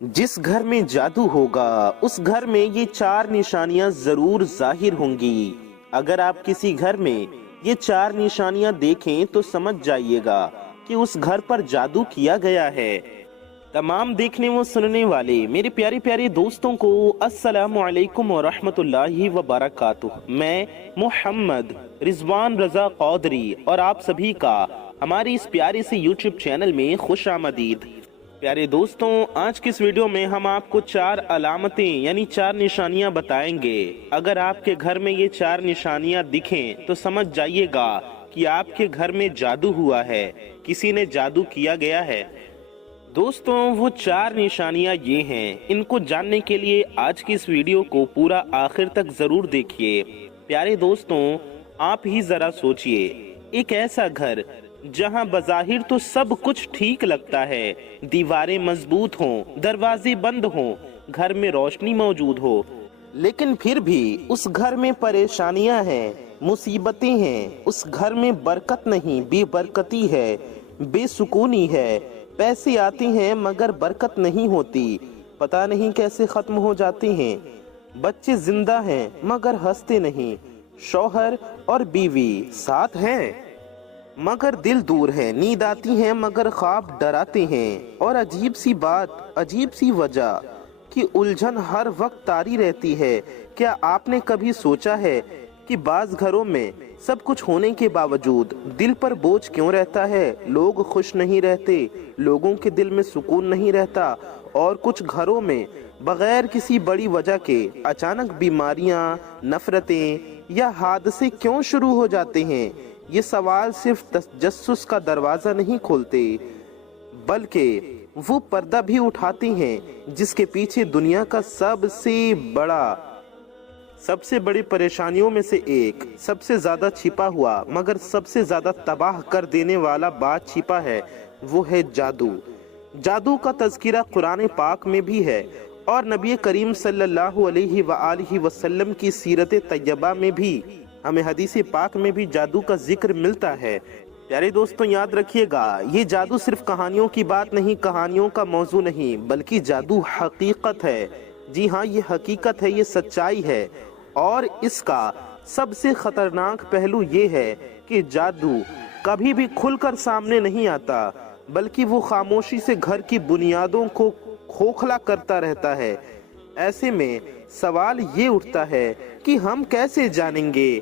जिस घर में जादू होगा उस घर में ये चार निशानियां जरूर जाहिर होंगी। अगर आप किसी घर में ये चार निशानियां देखें तो समझ जाइएगा कि उस घर पर जादू किया गया है। तमाम देखने व सुनने वाले मेरे प्यारे प्यारे दोस्तों को अस्सलामु अलैकुम व रहमतुल्लाहि व बरकातुह। मैं मोहम्मद रिजवान रजा कौदरी और आप सभी का हमारे इस प्यारे से यूट्यूब चैनल में खुश आमदीद। प्यारे दोस्तों, आज की इस वीडियो में हम आपको चार अलामतें यानी चार निशानियां बताएंगे। अगर आपके घर में ये चार निशानियां दिखें तो समझ जाइएगा कि आपके घर में जादू हुआ है, किसी ने जादू किया गया है। दोस्तों, वो चार निशानियां ये हैं। इनको जानने के लिए आज की इस वीडियो को पूरा आखिर तक जरूर देखिए। प्यारे दोस्तों, आप ही जरा सोचिए, एक ऐसा घर जहां बज़ाहिर तो सब कुछ ठीक लगता है, दीवारें मजबूत हों, दरवाजे बंद हों, घर में रोशनी मौजूद हो, लेकिन फिर भी उस घर में परेशानियां हैं, मुसीबतें हैं। उस घर में बरकत नहीं, बेबरकती है, बेसुकूनी है। पैसे आते हैं मगर बरकत नहीं होती, पता नहीं कैसे खत्म हो जाते हैं। बच्चे जिंदा हैं मगर हंसते नहीं। शौहर और बीवी साथ हैं मगर दिल दूर है। नींद आती है मगर ख्वाब डराते हैं। और अजीब सी बात, अजीब सी वजह कि उलझन हर वक्त तारी रहती है। क्या आपने कभी सोचा है कि बाज घरों में सब कुछ होने के बावजूद दिल पर बोझ क्यों रहता है? लोग खुश नहीं रहते, लोगों के दिल में सुकून नहीं रहता। और कुछ घरों में बगैर किसी बड़ी वजह के अचानक बीमारियां, नफरतें या हादसे क्यों शुरू हो जाते हैं? ये सवाल सिर्फ तजस्सुस का दरवाजा नहीं खोलते, बल्कि वो पर्दा भी उठाते हैं जिसके पीछे दुनिया का सबसे बड़ी परेशानियों में से एक, सबसे ज्यादा छिपा हुआ मगर सबसे ज्यादा तबाह कर देने वाला बात छिपा है। वो है जादू। जादू का तज़किरा कुरान पाक में भी है और नबी करीम सल्लल्लाहु अलैहि वसल्लम की सीरत तैयबा में भी हमें हदीस पाक में भी जादू का जिक्र मिलता है। प्यारे दोस्तों, याद रखिएगा, ये जादू सिर्फ कहानियों की बात नहीं, कहानियों का मौजू नहीं, बल्कि जादू हकीकत है। जी हाँ, ये हकीकत है, ये सच्चाई है। और इसका सबसे खतरनाक पहलू ये है कि जादू कभी भी खुलकर सामने नहीं आता, बल्कि वो खामोशी से घर की बुनियादों को खोखला करता रहता है। ऐसे में सवाल ये उठता है कि हम कैसे जानेंगे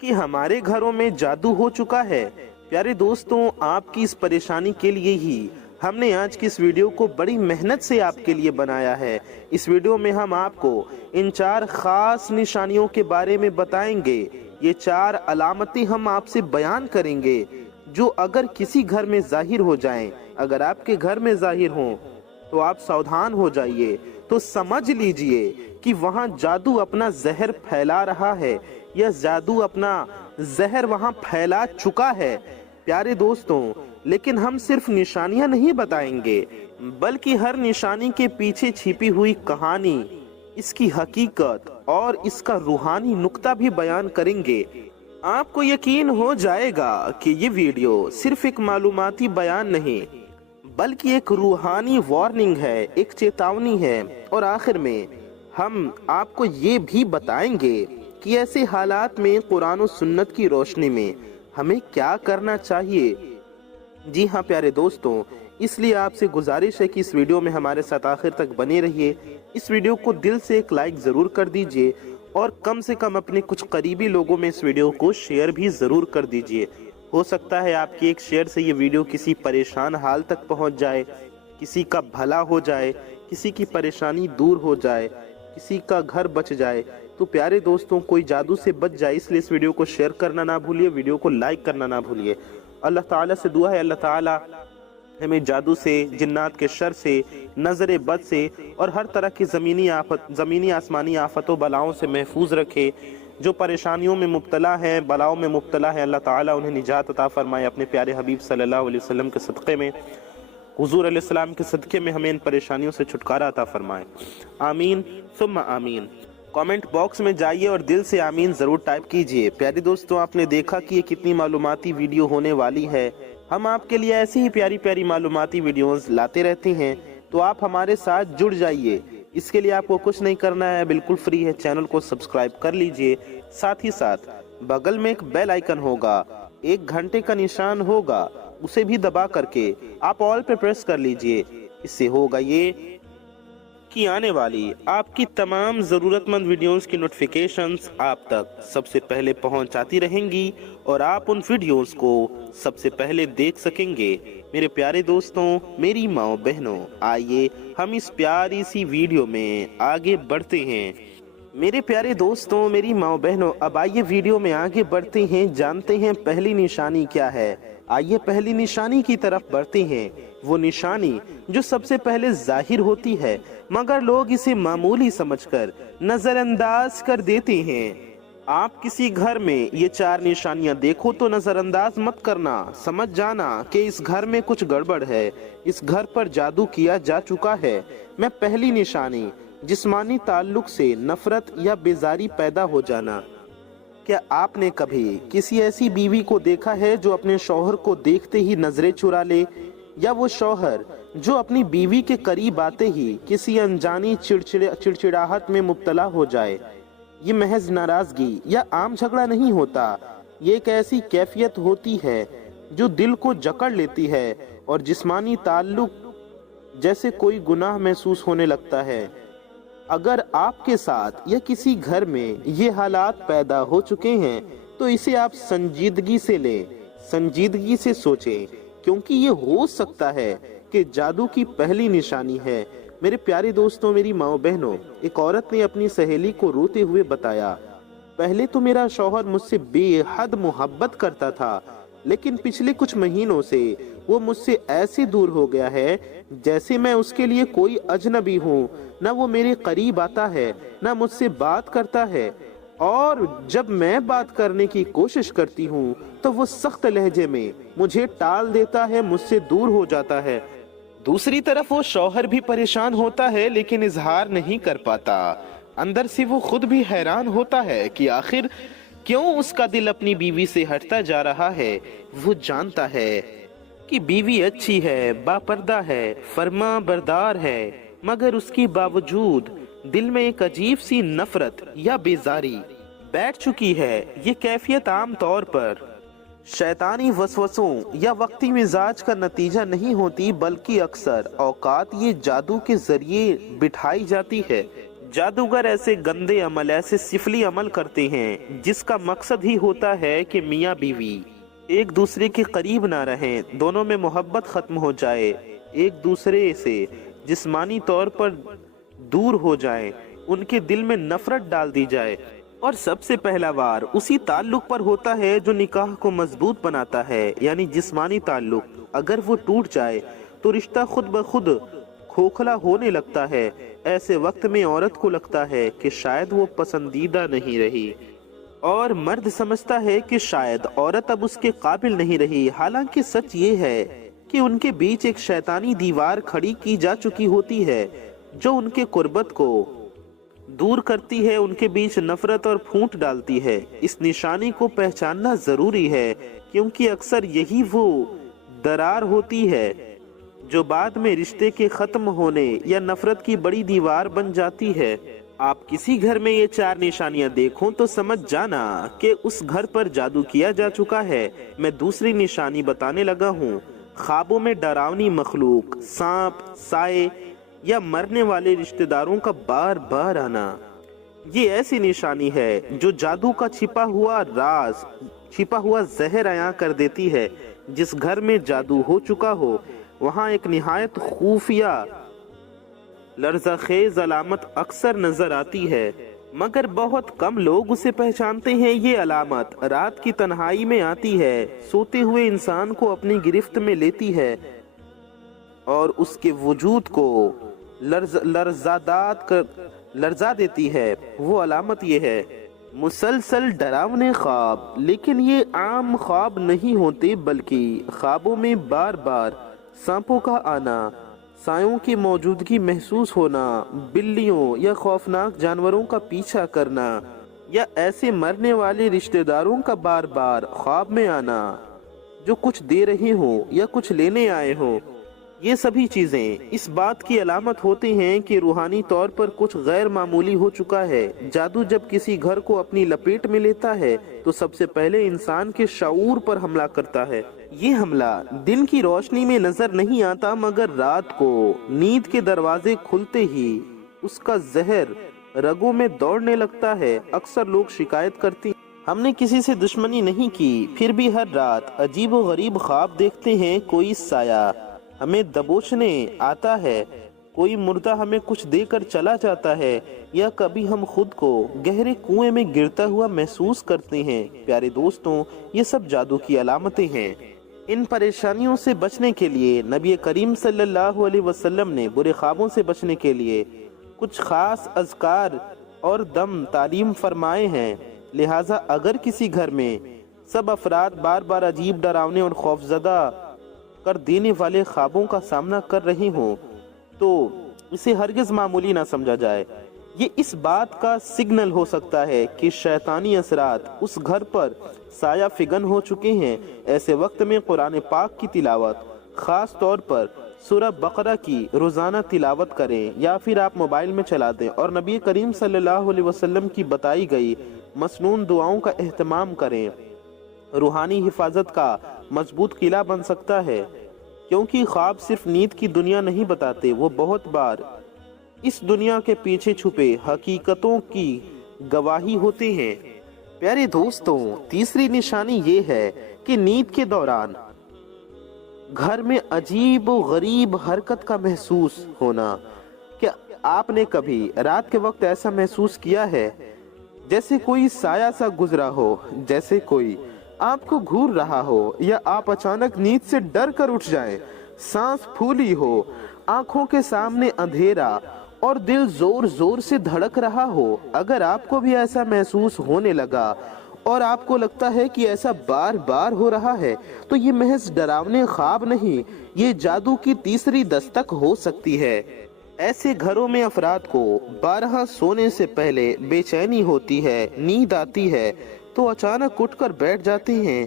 कि हमारे घरों में जादू हो चुका है? प्यारे दोस्तों, आपकी इस परेशानी के लिए ही हमने आज की इस वीडियो को बड़ी मेहनत से आपके लिए बनाया है। इस वीडियो में हम आपको इन चार खास निशानियों के बारे में बताएंगे। ये चार अलामतें हम आपसे बयान करेंगे जो अगर किसी घर में जाहिर हो जाएं, अगर आपके घर में जाहिर हों तो आप सावधान हो जाइए। तो समझ लीजिए कि वहां जादू अपना जहर फैला रहा है या जादू अपना जहर वहां फैला चुका है। प्यारे दोस्तों, लेकिन हम सिर्फ निशानियां नहीं बताएंगे, बल्कि हर निशानी के पीछे छिपी हुई कहानी, इसकी हकीकत और इसका रूहानी नुक्ता भी बयान करेंगे। आपको यकीन हो जाएगा कि ये वीडियो सिर्फ एक मालूमाती बयान नहीं, बल्कि एक रूहानी वार्निंग है, एक चेतावनी है। और आखिर में हम आपको ये भी बताएंगे कि ऐसे हालात में कुरान और सुन्नत की रोशनी में हमें क्या करना चाहिए। जी हाँ प्यारे दोस्तों, इसलिए आपसे गुजारिश है कि इस वीडियो में हमारे साथ आखिर तक बने रहिए। इस वीडियो को दिल से एक लाइक ज़रूर कर दीजिए और कम से कम अपने कुछ करीबी लोगों में इस वीडियो को शेयर भी ज़रूर कर दीजिए। हो सकता है आपके एक शेयर से ये वीडियो किसी परेशान हाल तक पहुंच जाए, किसी का भला हो जाए, किसी की परेशानी दूर हो जाए, किसी का घर बच जाए। तो प्यारे दोस्तों, कोई जादू से बच जाए, इसलिए इस वीडियो को शेयर करना ना भूलिए, वीडियो को लाइक करना ना भूलिए। अल्लाह ताला से दुआ है, अल्लाह ताला हमें जादू से, जिन्नात के शर से, नजर बद से और हर तरह की ज़मीनी आसमानी आफतों बलाओं से महफूज रखे। जो परेशानियों में मुब्तला हैं, बलाओं में मुब्तला हैं, अल्लाह ताला उन्हें निजात अता फरमाए। अपने प्यारे हबीब सल्लल्लाहु अलैहि वसल्लम के सदक़े में, हुजूर अलैहिस्सलाम के सदक़े में हमें इन परेशानियों से छुटकारा अता फरमाए। आमीन सुम्मा आमीन। कमेंट बॉक्स में जाइए और दिल से आमीन ज़रूर टाइप कीजिए। प्यारे दोस्तों, आपने देखा कि ये कितनी मालूमाती वीडियो होने वाली है। हम आपके लिए ऐसी ही प्यारी प्यारी मालूमाती वीडियोस लाते रहते हैं। तो आप हमारे साथ जुड़ जाइए। इसके लिए आपको कुछ नहीं करना है, बिल्कुल फ्री है। चैनल को सब्सक्राइब कर लीजिए। साथ ही साथ बगल में एक बेल आइकन होगा, एक घंटे का निशान होगा, उसे भी दबा करके आप ऑल पे प्रेस कर लीजिए। इससे होगा ये कि आने वाली आपकी तमाम ज़रूरतमंद वीडियोस की नोटिफिकेशंस आप तक सबसे पहले पहुंच आती रहेंगी और आप उन वीडियोस को सबसे पहले देख सकेंगे। मेरे प्यारे दोस्तों, मेरी माओ बहनों, आइए हम इस प्यारी सी वीडियो में आगे बढ़ते हैं। मेरे प्यारे दोस्तों, मेरी माओ बहनों, अब आइए वीडियो में आगे बढ़ते हैं, जानते हैं पहली निशानी क्या है। आइए पहली निशानी की तरफ बढ़ते हैं। वो निशानी जो सबसे पहले जाहिर होती है मगर लोग इसे मामूली समझकर नजरअंदाज कर देते हैं। आप किसी घर में ये 4 निशानियां देखो तो नजरअंदाज मत करना, समझ जाना कि इस घर में कुछ गड़बड़ है, इस घर पर जादू किया जा चुका है। मैं पहली निशानी, जिस्मानी ताल्लुक से नफरत या बेजारी पैदा हो जाना। क्या आपने कभी किसी ऐसी बीवी को देखा है जो अपने शौहर को देखते ही नजरें चुरा ले, या वो शौहर जो अपनी बीवी के करीब आते ही किसी अनजानी चिड़चिड़ाहट में मुब्तला हो जाए? ये महज नाराजगी या आम झगड़ा नहीं होता, ये एक ऐसी कैफियत होती है जो दिल को जकड़ लेती है और जिस्मानी ताल्लुक जैसे कोई गुनाह महसूस होने लगता है। अगर आपके साथ या किसी घर में ये हालात पैदा हो चुके हैं तो इसे आप संजीदगी से लें, संजीदगी से सोचें, क्योंकि ये हो सकता है कि जादू की पहली निशानी है। मेरे प्यारे दोस्तों, मेरी माओ बहनों, एक औरत ने अपनी सहेली को रोते हुए बताया, पहले तो मेरा शौहर मुझसे बेहद मोहब्बत करता था, लेकिन पिछले कुछ महीनों से वो मुझसे ऐसे दूर हो गया है जैसे मैं उसके लिए कोई अजनबी हूँ। न वो मेरे करीब आता है, न मुझसे बात करता है, और जब मैं बात करने की कोशिश करती हूँ तो वो सख्त लहजे में मुझे टाल देता है, मुझसे दूर हो जाता है। दूसरी तरफ वो शौहर भी परेशान होता है लेकिन इजहार नहीं कर पाता। अंदर से वो खुद भी हैरान होता है कि आखिर क्यों उसका दिल अपनी बीवी से हटता जा रहा है। वो जानता है कि बीवी अच्छी है, बापर्दा है, फर्मा बरदार है, मगर उसके बावजूद दिल में एक अजीब सी नफरत या बेजारी बैठ चुकी है। ये कैफियत आम तौर पर शैतानी वसवसों या वक्ती मिजाज का नतीजा नहीं होती, बल्कि अक्सर औकात ये जादू के जरिए बिठाई जाती है। जादूगर ऐसे गंदे अमल, ऐसे सिफली अमल करते हैं जिसका मकसद ही होता है कि मियाँ बीवी एक दूसरे के करीब ना रहें, दोनों में मोहब्बत खत्म हो जाए, एक दूसरे से जिस्मानी तौर पर दूर हो जाएं, उनके दिल में नफरत डाल दी जाए। और सबसे पहला वार उसी ताल्लुक पर होता है जो निकाह को मजबूत बनाता है, यानी जिस्मानी ताल्लुक। अगर वो टूट जाए तो रिश्ता खुद ब खुद खोखला होने लगता है। ऐसे वक्त में औरत को लगता है कि शायद वो पसंदीदा नहीं रही, और मर्द समझता है कि शायद औरत अब उसके काबिल नहीं रही। हालांकि सच ये है कि उनके बीच एक शैतानी दीवार खड़ी की जा चुकी होती है जो उनके कुर्बत को दूर करती है, उनके बीच नफरत और फूट डालती है। इस निशानी को पहचानना जरूरी है, क्योंकि अक्सर यही वो दरार होती है जो बाद में रिश्ते के खत्म होने या नफरत की बड़ी दीवार बन जाती है। आप किसी घर में ये 4 निशानियां देखो तो समझ जाना कि उस घर पर जादू किया जा चुका है। मैं दूसरी निशानी बताने लगा हूँ। ख्वाबों में डरावनी मखलूक, सांप, साए या मरने वाले रिश्तेदारों का बार बार आना, ये ऐसी निशानी है जो जादू का छिपा हुआ राज, छिपा हुआ जहर अयां कर देती है। जिस घर में जादू हो चुका हो वहाँ एक निहायत खूफिया लर्ज़ाखेज अलामत अक्सर नजर आती है, मगर बहुत कम लोग उसे पहचानते हैं। ये अलामत रात की तन्हाई में आती है, सोते हुए इंसान को अपनी गिरफ्त में लेती है और उसके वजूद को लर्जा देती है। वो अलामत ये है मुसलसल डरावने ख्वाब, लेकिन ये आम ख्वाब नहीं होते, बल्कि ख्वाबों में बार बार सांपों का आना, सायों की मौजूदगी महसूस होना, बिल्लियों या खौफनाक जानवरों का पीछा करना, या ऐसे मरने वाले रिश्तेदारों का बार बार ख्वाब में आना जो कुछ दे रहे हो या कुछ लेने आए हो। یہ سبھی چیزیں اس بات کی علامت ہوتی ہیں کہ روحانی طور پر کچھ غیر معمولی ہو چکا ہے۔ جادو جب کسی گھر کو اپنی لپیٹ میں لیتا ہے تو سب سے پہلے انسان کے شعور پر حملہ کرتا ہے۔ یہ حملہ دن کی روشنی میں نظر نہیں آتا، مگر رات کو نیند کے دروازے کھلتے ہی اس کا زہر رگوں میں دوڑنے لگتا ہے۔ اکثر لوگ شکایت کرتے ہیں ہم نے کسی سے دشمنی نہیں کی، پھر بھی ہر رات عجیب و غریب خواب دیکھتے ہیں۔ کوئی سایہ ہمیں دبوچنے آتا ہے، کوئی مردہ ہمیں کچھ دے کر چلا جاتا ہے، یا کبھی ہم خود کو گہرے کنویں میں گرتا ہوا محسوس کرتے ہیں۔ پیارے دوستوں، یہ سب جادو کی علامتیں ہیں۔ ان پریشانیوں سے بچنے کے لیے نبی کریم صلی اللہ علیہ وسلم نے برے خوابوں سے بچنے کے لیے کچھ خاص اذکار اور دم تعلیم فرمائے ہیں۔ لہٰذا اگر کسی گھر میں سب افراد بار بار عجیب، ڈراونے اور خوفزدہ کر دینے والے خوابوں کا سامنا کر رہے ہوں تو اسے ہرگز معمولی نہ سمجھا جائے۔ یہ اس بات کا سگنل ہو سکتا ہے کہ شیطانی اثرات اس گھر پر سایہ فگن ہو چکے ہیں۔ ایسے وقت میں قرآن پاک کی تلاوت، خاص طور پر سورہ بقرہ کی روزانہ تلاوت کریں، یا پھر آپ موبائل میں چلا دیں اور نبی کریم صلی اللہ علیہ وسلم کی بتائی گئی مسنون دعاؤں کا اہتمام کریں۔ روحانی حفاظت کا مضبوط قلعہ بن سکتا ہے، کیونکہ خواب صرف نیند کی دنیا نہیں بتاتے، وہ بہت بار اس دنیا کے پیچھے چھپے حقیقتوں کی گواہی ہوتے ہیں۔ پیارے دوستوں، تیسری نشانی یہ ہے کہ نیند کے دوران گھر میں عجیب و غریب حرکت کا محسوس ہونا۔ کیا آپ نے کبھی رات کے وقت ایسا محسوس کیا ہے جیسے کوئی سایہ سا گزرا ہو، جیسے کوئی آپ کو گھور رہا ہو، یا آپ اچانک نیند سے ڈر کر اٹھ جائیں، سانس پھولی ہو، آنکھوں کے سامنے اندھیرا اور دل زور زور سے دھڑک رہا ہو؟ اگر آپ کو بھی ایسا محسوس ہونے لگا اور آپ کو لگتا ہے کہ ایسا بار بار ہو رہا ہے تو یہ محض ڈراونے خواب نہیں، یہ جادو کی تیسری دستک ہو سکتی ہے۔ ایسے گھروں میں افراد کو بارہا سونے سے پہلے بے چینی ہوتی ہے، نیند آتی ہے تو اچانک اٹھ کر بیٹھ جاتے ہیں۔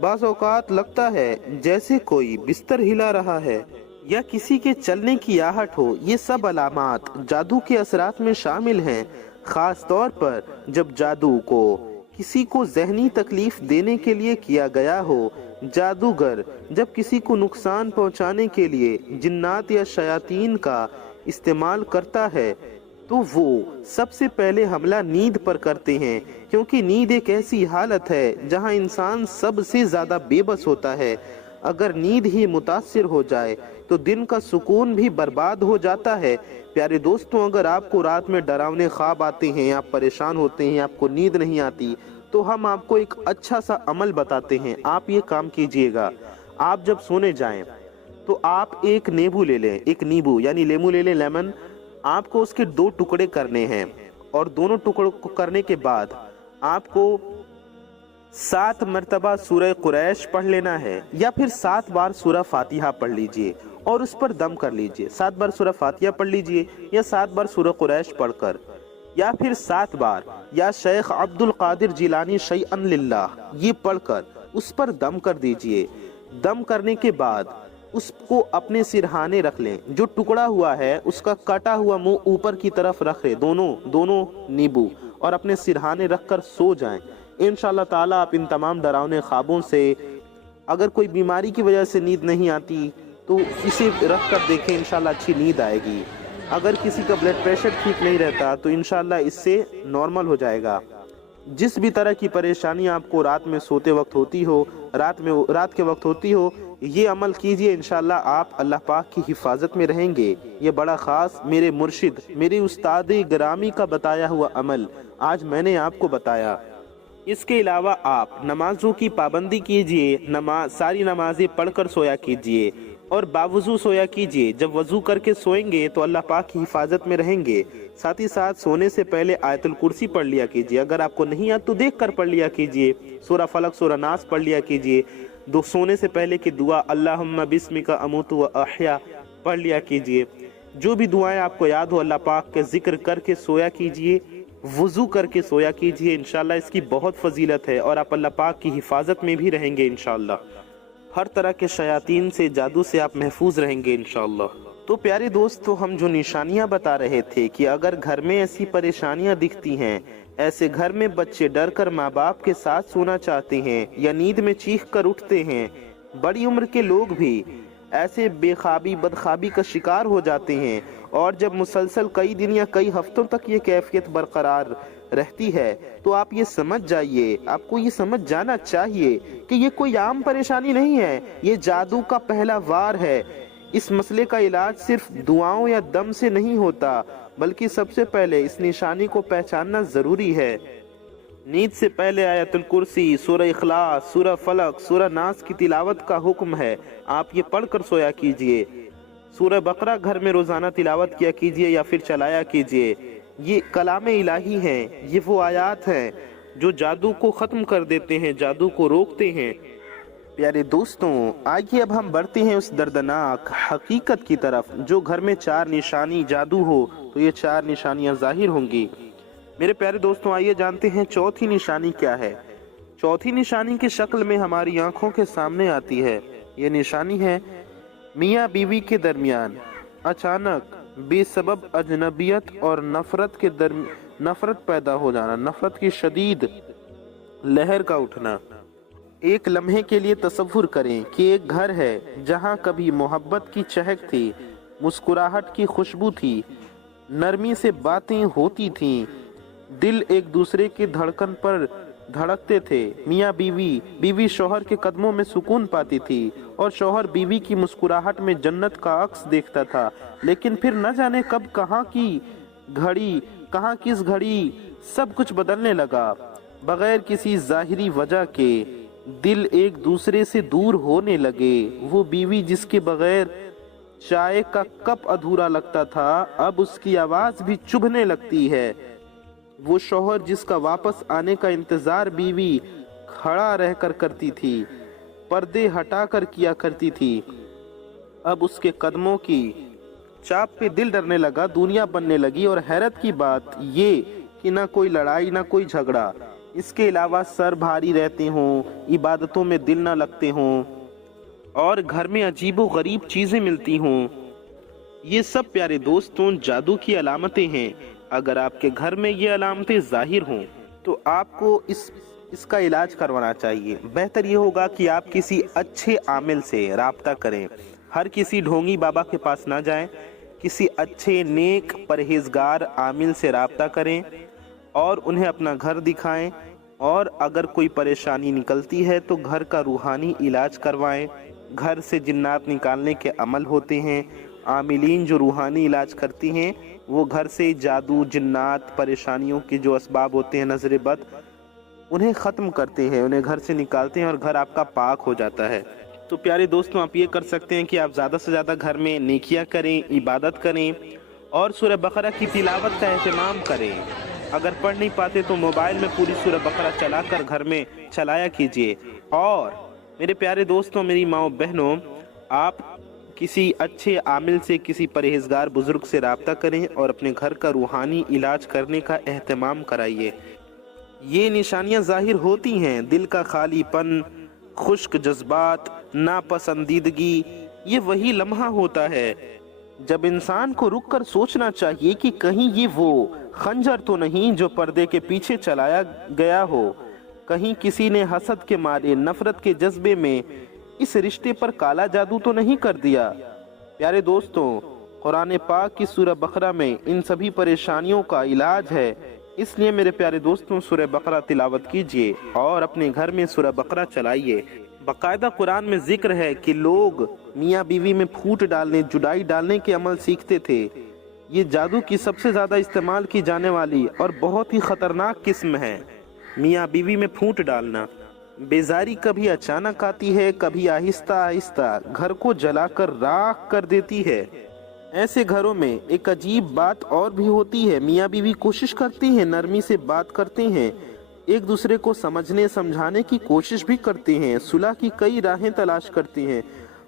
بعض اوقات لگتا ہے جیسے کوئی بستر ہلا رہا ہے یا کسی کے چلنے کی آہٹ ہو۔ یہ سب علامات جادو کے اثرات میں شامل ہیں، خاص طور پر جب جادو کو کسی کو ذہنی تکلیف دینے کے لیے کیا گیا ہو۔ جادوگر جب کسی کو نقصان پہنچانے کے لیے جنات یا شیاطین کا استعمال کرتا ہے تو وہ سب سے پہلے حملہ نیند پر کرتے ہیں، کیونکہ نیند ایک ایسی حالت ہے جہاں انسان سب سے زیادہ بے بس ہوتا ہے۔ اگر نیند ہی متاثر ہو جائے تو دن کا سکون بھی برباد ہو جاتا ہے۔ پیارے دوستوں، اگر آپ کو رات میں ڈراونے خواب آتے ہیں، آپ پریشان ہوتے ہیں، آپ کو نیند نہیں آتی، تو ہم آپ کو ایک اچھا سا عمل بتاتے ہیں۔ آپ یہ کام کیجئے گا، آپ جب سونے جائیں تو آپ ایک نیبو لے لیں، ایک نیبو یعنی لیمو لے لیں، لیمن۔ آپ کو اس کے 2 ٹکڑے کرنے ہیں، اور دونوں ٹکڑوں کو کرنے کے بعد آپ کو 7 مرتبہ سورہ قریش پڑھ لینا ہے، یا پھر 7 بار سورہ فاتحہ پڑھ لیجئے اور اس پر دم کر لیجئے۔ 7 بار سورہ فاتحہ پڑھ لیجئے یا 7 بار سورہ قریش پڑھ کر، یا پھر 7 بار یا شیخ عبد القادر جیلانی شیئا للہ یہ پڑھ کر اس پر دم کر دیجئے۔ دم کرنے کے بعد اس کو اپنے سرہانے رکھ لیں، جو ٹکڑا ہوا ہے اس کا کٹا ہوا منہ اوپر کی طرف رکھیں، دونوں نیبو، اور اپنے سرہانے رکھ کر سو جائیں۔ انشاءاللہ تعالیٰ آپ ان تمام ڈراونے خوابوں سے، اگر کوئی بیماری کی وجہ سے نیند نہیں آتی تو اسے رکھ کر دیکھیں، انشاءاللہ اچھی نیند آئے گی۔ اگر کسی کا بلڈ پریشر ٹھیک نہیں رہتا تو انشاءاللہ اس سے نارمل ہو جائے گا۔ جس بھی طرح کی پریشانی آپ کو رات میں سوتے وقت ہوتی ہو، رات کے وقت ہوتی ہو، یہ عمل کیجئے، انشاءاللہ آپ اللہ پاک کی حفاظت میں رہیں گے۔ یہ بڑا خاص میرے مرشد، میرے استاد گرامی کا بتایا ہوا عمل آج میں نے آپ کو بتایا۔ اس کے علاوہ آپ نمازوں کی پابندی کیجئے، ساری نمازیں پڑھ کر سویا کیجئے اور باوضو سویا کیجئے۔ جب وضو کر کے سوئیں گے تو اللہ پاک کی حفاظت میں رہیں گے۔ ساتھ ہی ساتھ سونے سے پہلے آیت الکرسی پڑھ لیا کیجئے، اگر آپ کو نہیں آتا تو دیکھ کر پڑھ لیا کیجئے۔ سورہ فلق، سورہ ناس پڑھ لیا کیجئے۔ سونے سے پہلے کی دعا اللہم بسمک اموت و احیا پڑھ لیا کیجئے۔ جو بھی دعائیں آپ کو یاد ہو اللہ پاک کے ذکر کر کے سویا کیجئے، وضو کر کے سویا کیجئے۔ انشاءاللہ اس کی بہت فضیلت ہے اور آپ اللہ پاک کی حفاظت میں بھی رہیں گے انشاءاللہ۔ हर तरह के शयातीन से, जादू से आप महफूज रहेंगे इंशाअल्लाह। तो प्यारे दोस्तों, हम जो निशानियां बता रहे थे कि अगर घर में ऐसी परेशानियां दिखती हैं, ऐसे घर में बच्चे डर कर माँ बाप के साथ सोना चाहते हैं या नींद में चीख कर उठते हैं, बड़ी उम्र के लोग भी ऐसे बेख्वाबी बदख्वाबी का शिकार हो जाते हैं, और जब मुसलसल कई दिन या कई हफ्तों तक ये कैफियत बरकरार रहती है, तो आप ये समझ जाइए, आपको ये समझ जाना चाहिए कि ये कोई आम परेशानी नहीं है, ये जादू का पहला वार है। इस मसले का इलाज सिर्फ दुआओं या दम से नहीं होता, बल्कि सबसे पहले इस निशानी को पहचानना जरूरी है। नींद से पहले आयतुल कुर्सी, सूरह इखलास, सूरह फलक, सूरह नास की तिलावत का हुक्म है, आप ये पढ़कर सोया कीजिए। सूरह बकरा घर में रोजाना तिलावत किया कीजिए या फिर चलाया कीजिए। ये कलाम इलाही हैं, ये वो आयात हैं जो जादू को खत्म कर देते हैं, जादू को रोकते हैं। प्यारे दोस्तों, आइए अब हम बढ़ते हैं उस दर्दनाक हकीकत की तरफ। जो घर में 4 निशानी जादू हो तो ये 4 निशानियां जाहिर होंगी। मेरे प्यारे दोस्तों, आइए जानते हैं चौथी निशानी क्या है। चौथी निशानी की शक्ल में हमारी आंखों के सामने आती है। ये निशानी है मियाँ बीवी के दरमियान अचानक बेसबब अजनबियत और नफरत पैदा हो जाना, नफरत की शदीद लहर का उठना। एक लम्हे के लिए तसव्वुर करें कि एक घर है जहां कभी मोहब्बत की चहक थी, मुस्कुराहट की खुशबू थी, नरमी से बातें होती थीं, दिल एक दूसरे की धड़कन पर धड़कते थे। मियाँ बीवी शौहर के कदमों में सुकून पाती थी और शौहर बीवी की मुस्कुराहट में जन्नत का अक्स देखता था। लेकिन फिर न जाने कब कहाँ किस घड़ी सब कुछ बदलने लगा। बगैर किसी जाहिरी वजह के दिल एक दूसरे से दूर होने लगे। वो बीवी जिसके बगैर चाय का कप अधूरा लगता था, अब उसकी आवाज भी चुभने लगती है। वो शौहर जिसका वापस आने का इंतजार बीवी खड़ा रहकर करती थी, पर्दे हटाकर किया करती थी, अब उसके कदमों की चाप पे दिल डरने लगा, दुनिया बनने लगी। और हैरत की बात ये कि ना कोई लड़ाई ना कोई झगड़ा, इसके अलावा सर भारी रहते हों, इबादतों में दिल ना लगते हों और घर में अजीबो गरीब चीजें मिलती हों। ये सब प्यारे दोस्तों जादू की अलामतें हैं। अगर आपके घर में ये अलामतें जाहिर हों तो आपको इसका इलाज करवाना चाहिए। बेहतर ये होगा कि आप किसी अच्छे आमिल से राब्ता करें। हर किसी ढोंगी बाबा के पास ना जाएं, किसी अच्छे नेक परहेजगार आमिल से राब्ता करें और उन्हें अपना घर दिखाएं। और अगर कोई परेशानी निकलती है तो घर का रूहानी इलाज करवाएं। घर से जिन्नात निकालने के अमल होते हैं। आमिलीन जो रूहानी इलाज करती हैं वो घर से जादू, जिन्नात, परेशानियों के जो असबाब होते हैं, नजर बद, उन्हें ख़त्म करते हैं, उन्हें घर से निकालते हैं और घर आपका पाक हो जाता है। तो प्यारे दोस्तों, आप ये कर सकते हैं कि आप ज़्यादा से ज़्यादा घर में नेकियां करें, इबादत करें और सूरह बकरा की तिलावत का एहतमाम करें। अगर पढ़ नहीं पाते तो मोबाइल में पूरी सूरह बकरा चलाकर घर में चलाया कीजिए। और मेरे प्यारे दोस्तों, मेरी माओ बहनों, आप किसी अच्छे आमिल से, किसी परहेजगार बुजुर्ग से राब्ता करें और अपने घर का रूहानी इलाज करने का एहतमाम कराइए। ये निशानियां जाहिर होती हैं, दिल का खालीपन, खुश्क जज्बात, नापसंदीदगी। ये वही लम्हा होता है जब इंसान को रुक कर सोचना चाहिए कि कहीं ये वो खंजर तो नहीं जो पर्दे के पीछे चलाया गया हो। कहीं किसी ने हसद के मारे, नफरत के जज्बे में इस रिश्ते पर काला जादू तो नहीं कर दिया। प्यारे दोस्तों, कुरान पाक की सूरह बकरा में इन सभी परेशानियों का इलाज है। इसलिए मेरे प्यारे दोस्तों, सूरह बकरा तिलावत कीजिए और अपने घर में सूरह बकरा चलाइए। बाकायदा कुरान में जिक्र है कि लोग मियाँ बीवी में फूट डालने, जुदाई डालने के अमल सीखते थे। ये जादू की सबसे ज्यादा इस्तेमाल की जाने वाली और बहुत ही खतरनाक किस्म है मियाँ बीवी में फूट डालना। बेजारी कभी अचानक आती है, कभी आहिस्ता आहिस्ता घर को जलाकर राख कर देती है। ऐसे घरों में एक अजीब बात और भी होती है। मियाँ बीवी कोशिश करते हैं, नरमी से बात करते हैं, एक दूसरे को समझने समझाने की कोशिश भी करते हैं, सुलह की कई राहें तलाश करते हैं,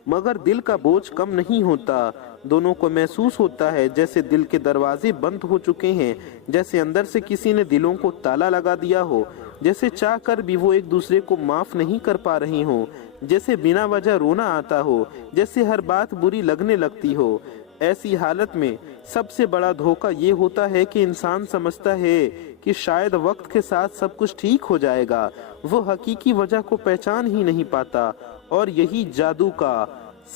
मगर दिल का बोझ कम नहीं होता। दोनों को महसूस होता है जैसे दिल के दरवाजे बंद हो चुके हैं, जैसे अंदर से किसी ने दिलों को ताला लगा दिया हो, जैसे चाह कर भी वो एक दूसरे को माफ नहीं कर पा रही हो, जैसे बिना वजह रोना आता हो, जैसे हर बात बुरी लगने लगती हो। ऐसी हालत में सबसे बड़ा धोखा ये होता है कि इंसान समझता है कि शायद वक्त के साथ सब कुछ ठीक हो जाएगा। वो हकीकी वजह को पहचान ही नहीं पाता, और यही जादू का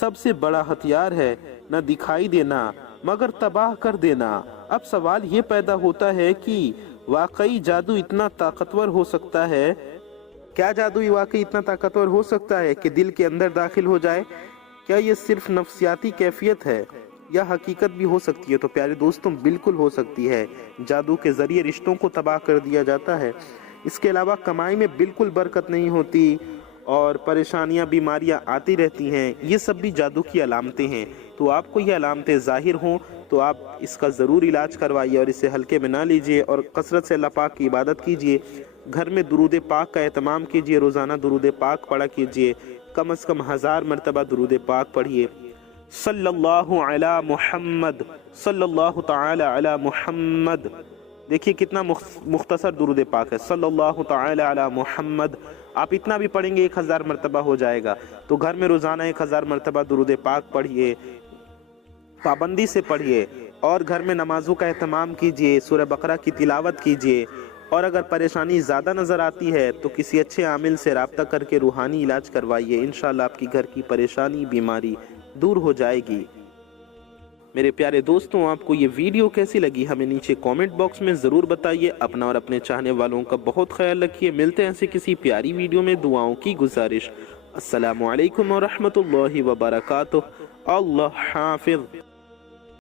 सबसे बड़ा हथियार है, न दिखाई देना मगर तबाह कर देना। अब सवाल ये पैदा होता है कि वाकई जादू इतना ताकतवर हो सकता है? क्या जादू वाकई इतना ताकतवर हो सकता है कि दिल के अंदर दाखिल हो जाए? क्या ये सिर्फ नफ्सियाती कैफियत है या हकीकत भी हो सकती है? तो प्यारे दोस्तों, बिल्कुल हो सकती है। जादू के जरिए रिश्तों को तबाह कर दिया जाता है। इसके अलावा कमाई में बिल्कुल बरकत नहीं होती और परेशानियां, बीमारियां आती रहती हैं। ये सब भी जादू की अलामतें हैं। तो आपको ये अलामतें जाहिर हों तो आप इसका ज़रूर इलाज करवाइए और इसे हल्के में ना लीजिए और कसरत से अल्लाह पाक की इबादत कीजिए। घर में दुरूद पाक का एहतमाम कीजिए, रोज़ाना दुरूद पाक पढ़ा कीजिए, कम से कम 1000 मरतबा दुरूद पाक पढ़िए। सल्लल्लाहु अला मुहम्मद, सल्लल्लाहु ताला अला मुहम्मद। देखिए कितना मुख्तसर दुरूद पाक है, सल्लल्लाहु ताला अला मुहम्मद। आप इतना भी पढ़ेंगे 1000 मरतबा हो जाएगा। तो घर में रोज़ाना 1000 मरतबा दुरूद पाक पढ़िए, पाबंदी से पढ़िए, और घर में नमाजों का एहतमाम कीजिए, सूरह बकरा की तिलावत कीजिए। और अगर परेशानी ज़्यादा नज़र आती है तो किसी अच्छे आमिल से रब्ता करके रूहानी इलाज करवाइए। इंशाअल्लाह आपकी घर की परेशानी, बीमारी दूर हो जाएगी। मेरे प्यारे दोस्तों, आपको ये वीडियो कैसी लगी हमें नीचे कमेंट बॉक्स में ज़रूर बताइए। अपना और अपने चाहने वालों का बहुत ख्याल रखिए। मिलते हैं ऐसे किसी प्यारी वीडियो में। दुआओं की गुजारिश। अस्सलामु अलैकुम व रहमतुल्लाहि व बरकातुहू। अल्लाह हाफिज़।